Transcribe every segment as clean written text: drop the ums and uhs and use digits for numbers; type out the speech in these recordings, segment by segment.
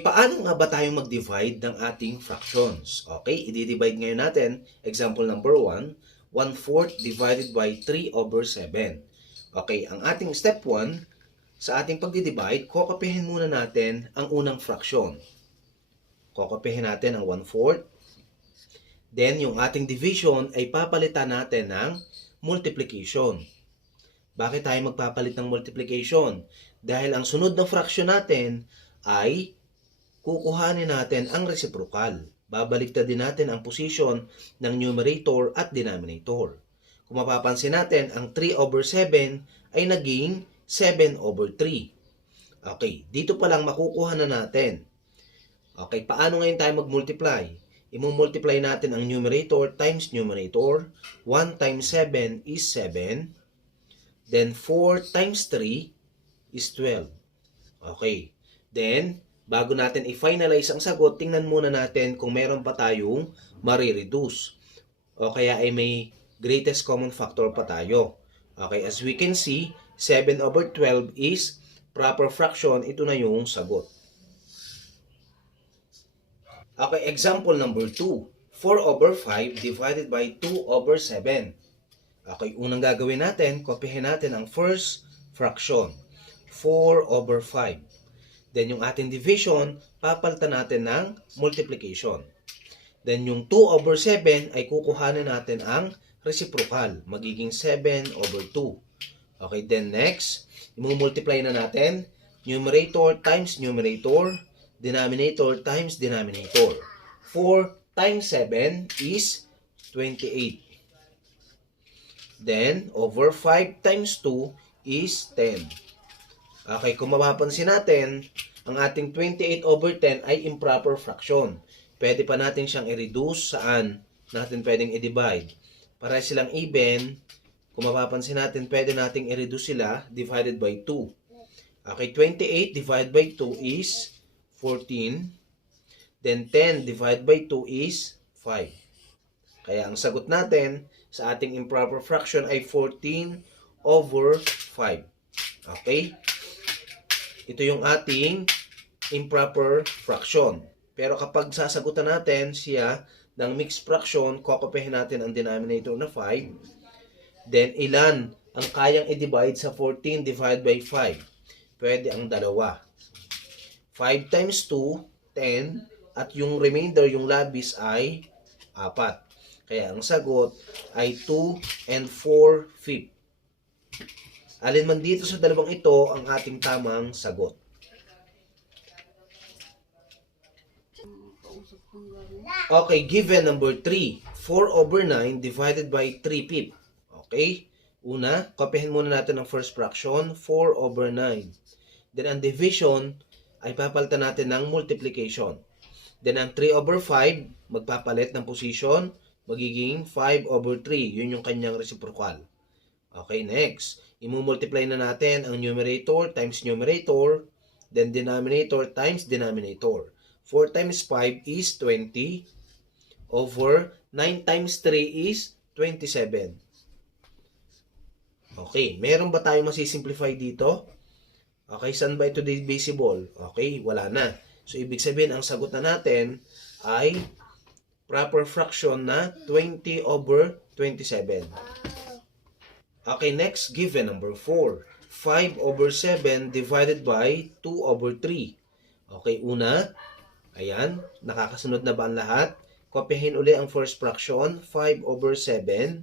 Paano nga ba tayo mag-divide ng ating fractions? Okay, i-divide ngayon natin. Example number 1, 1/4 divided by 3 over 7. Okay, ang ating step 1, sa ating pagdi-divide, kokopihin muna natin ang unang fraction. Kokopihin natin ang 1/4. Then, yung ating division ay papalitan natin ng multiplication. Bakit tayo magpapalit ng multiplication? Dahil ang sunod na fraction natin ay kukuhanin natin ang reciprocal. Babaliktad din natin ang position ng numerator at denominator. Kung mapapansin natin, ang 3 over 7 ay naging 7 over 3. Okay, dito pa lang makukuha na natin. Okay, paano ngayon tayo mag-multiply? I-multiply natin ang numerator times numerator. 1 times 7 is 7. Then 4 times 3 is 12. Okay, then bago natin i-finalize ang sagot, tingnan muna natin kung meron pa tayong marireduce. O kaya ay may greatest common factor pa tayo. Okay, as we can see, 7 over 12 is proper fraction. Ito na yung sagot. Okay, example number 2. 4 over 5 divided by 2 over 7. Okay, unang gagawin natin, kopyahin natin ang first fraction. 4 over 5. Then yung ating division, papalitan natin ng multiplication. Then yung 2 over 7 ay kukuhanin natin ang reciprocal. Magiging 7 over 2. Okay, then next, i-multiply na natin. Numerator times numerator, denominator times denominator. 4 times 7 is 28. Then, over 5 times 2 is 10. Okay, kung mapapansin natin, ang ating 28 over 10 ay improper fraction. Pwede pa natin siyang i-reduce. Saan natin pwedeng i-divide? Para silang even, kung mapapansin natin, pwede nating i-reduce sila divided by 2. Okay, 28 divided by 2 is 14. Then 10 divided by 2 is 5. Kaya ang sagot natin sa ating improper fraction ay 14 over 5. Okay? Ito yung ating improper fraction. Pero kapag sasagutan natin siya ng mixed fraction, kokopihin natin ang denominator na 5. Then, ilan ang kayang i-divide sa 14 divided by 5? Pwede ang dalawa. 5 times 2, 10. At yung remainder, yung labis ay 4. Kaya ang sagot ay 2 and 4/5. Alin man dito sa dalawang ito ang ating tamang sagot. Okay, given number 3. 4 over 9 divided by 3/5. Okay? Una, kopyahin muna natin ang first fraction. 4 over 9. Then ang division ay papalitan natin ng multiplication. Then ang 3 over 5, magpapalit ng position. Magiging 5 over 3. Yun yung kanyang reciprocal. Okay, next. I-multiply na natin ang numerator times numerator, then denominator times denominator. 4 times 5 is 20 over 9 times 3 is 27. Okay, meron ba tayong masisimplify dito? Okay, saan ba ito divisible? Okay, wala na. So, ibig sabihin, ang sagot na natin ay proper fraction na 20 over 27. Okay, next, given number 4. 5 over 7 divided by 2 over 3. Okay, una, ayan, nakakasunod na ba ang lahat? Kopyahin uli ang first fraction, 5 over 7.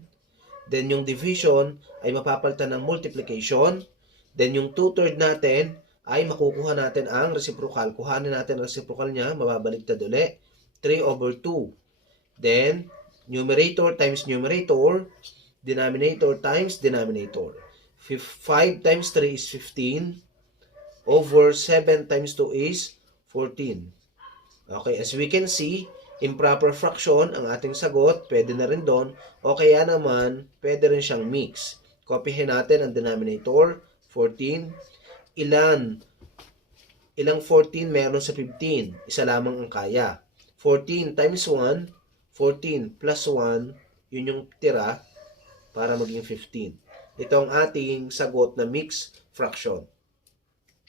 Then yung division ay mapapalitan ng multiplication. Then yung 2/3 natin ay makukuha natin ang reciprocal. Kuhanin natin ang reciprocal niya, mababaliktad uli. 3 over 2. Then, numerator times numerator, denominator times denominator. 5 times 3 is 15. Over 7 times 2 is 14. Okay, as we can see, improper fraction ang ating sagot. Pwede na rin doon. O kaya naman, pwede rin siyang mix. Kopyahin natin ang denominator, 14. Ilang 14 meron sa 15? Isa lamang ang kaya. 14 times 1, 14 plus 1, yun yung tira para maging 15. Ito ang ating sagot na mixed fraction.